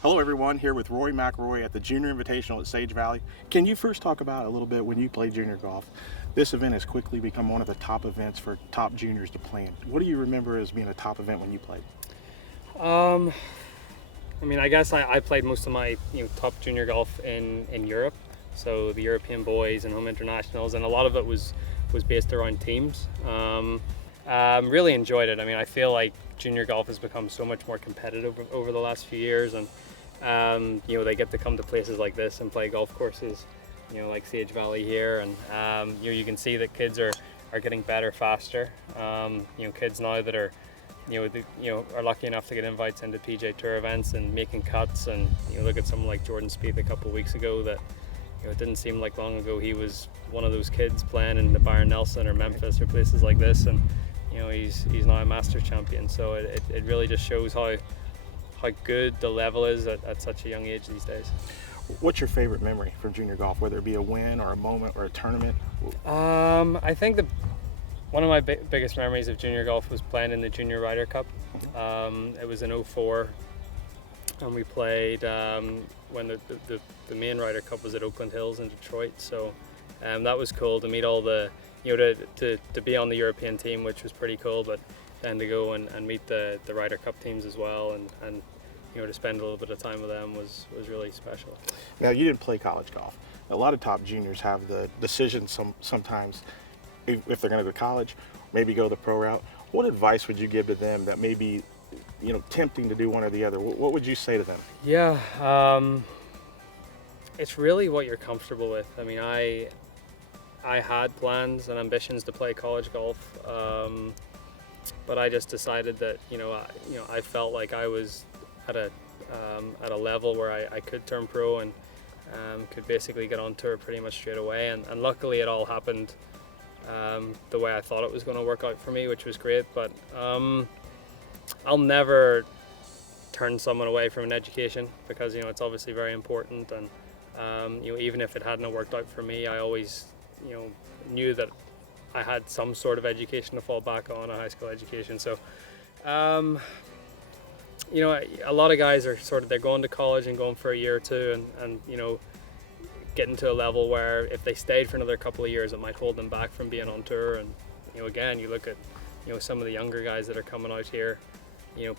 Hello everyone, here with Rory McIlroy at the Junior Invitational at Sage Valley. Can you first talk about a little bit when you played junior golf? This event has quickly become one of the top events for top juniors to play in. What do you remember as being a top event when you played? I guess I played most of my top junior golf in Europe, so the European boys and home internationals, and a lot of it was based around teams. Really enjoyed it. I feel like junior golf has become so much more competitive over the last few years, and they get to come to places like this and play golf courses, like Sage Valley here, and you can see that kids are getting better faster. Kids now that are are lucky enough to get invites into PJ Tour events and making cuts, and look at someone like Jordan Spieth a couple of weeks ago that it didn't seem like long ago he was one of those kids playing in the Byron Nelson or Memphis or places like this, and he's now a Masters champion. So it really just shows how good the level is at such a young age these days. What's your favorite memory from junior golf, whether it be a win or a moment or a tournament? I think one of my biggest memories of junior golf was playing in the Junior Ryder Cup. It was in '04, and we played when the main Ryder Cup was at Oakland Hills in Detroit. So that was cool to meet all the, to be on the European team, which was pretty cool, but then to go and meet the Ryder Cup teams as well, and to spend a little bit of time with them was really special. Now, you didn't play college golf. A lot of top juniors have the decision sometimes if they're going to go to college, maybe go the pro route. What advice would you give to them that may be, tempting to do one or the other? What would you say to them? Yeah, it's really what you're comfortable with. I had plans and ambitions to play college golf, but I just decided that I felt like I was at a level where I could turn pro and could basically get on tour pretty much straight away, and luckily it all happened the way I thought it was going to work out for me, which was great. But I'll never turn someone away from an education, because it's obviously very important, and even if it hadn't worked out for me, I always knew that I had some sort of education to fall back on, a high school education. So a lot of guys are they're going to college and going for a year or two, and getting to a level where if they stayed for another couple of years, it might hold them back from being on tour. And again, you look at some of the younger guys that are coming out here,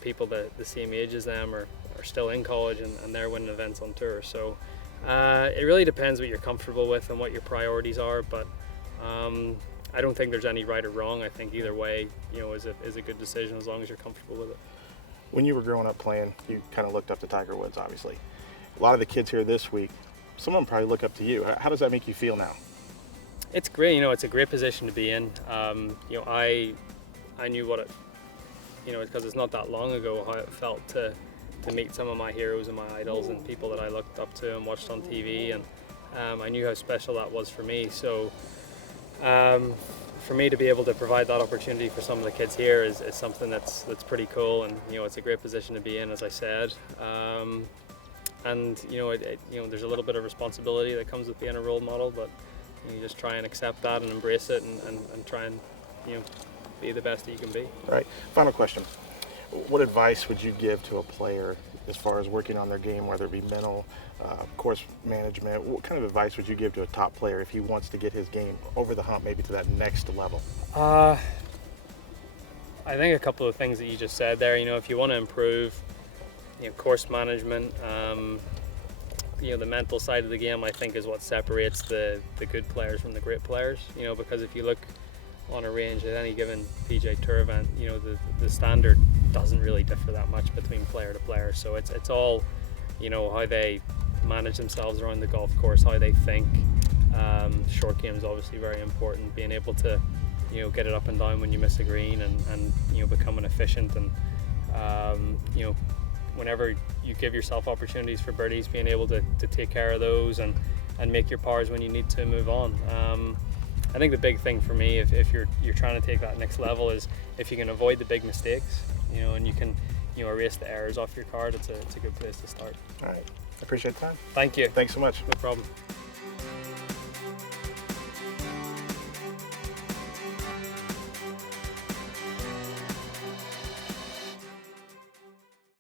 people that the same age as them are still in college, and they're winning events on tour. So it really depends what you're comfortable with and what your priorities are, but I don't think there's any right or wrong. I think either way is a good decision as long as you're comfortable with it. When you were growing up playing, you kind of looked up to Tiger Woods, obviously. A lot of the kids here this week, some of them probably look up to you. How does that make you feel now? It's great. It's a great position to be in. I knew what it, because it's not that long ago, how it felt to meet some of my heroes and my idols and people that I looked up to and watched on TV, and I knew how special that was for me. So for me to be able to provide that opportunity for some of the kids here is something that's pretty cool, and it's a great position to be in, as I said. And there's a little bit of responsibility that comes with being a role model, but you just try and accept that and embrace it, and try and be the best that you can be. All right. Final question. What advice would you give to a player as far as working on their game, whether it be mental, course management? What kind of advice would you give to a top player if he wants to get his game over the hump, maybe to that next level? I think a couple of things that you just said there. If you want to improve, course management, the mental side of the game, I think, is what separates the good players from the great players. Because if you look on a range at any given PJ Tour event, the standard doesn't really differ that much between player to player. So it's all, how they manage themselves around the golf course, how they think. Short game is obviously very important. Being able to, get it up and down when you miss a green, and becoming efficient, and whenever you give yourself opportunities for birdies, being able to take care of those and make your pars when you need to move on. I think the big thing for me, if you're trying to take that next level, is if you can avoid the big mistakes, and you can erase the errors off your card, it's a good place to start. All right. I appreciate the time. Thank you. Thanks so much. No problem.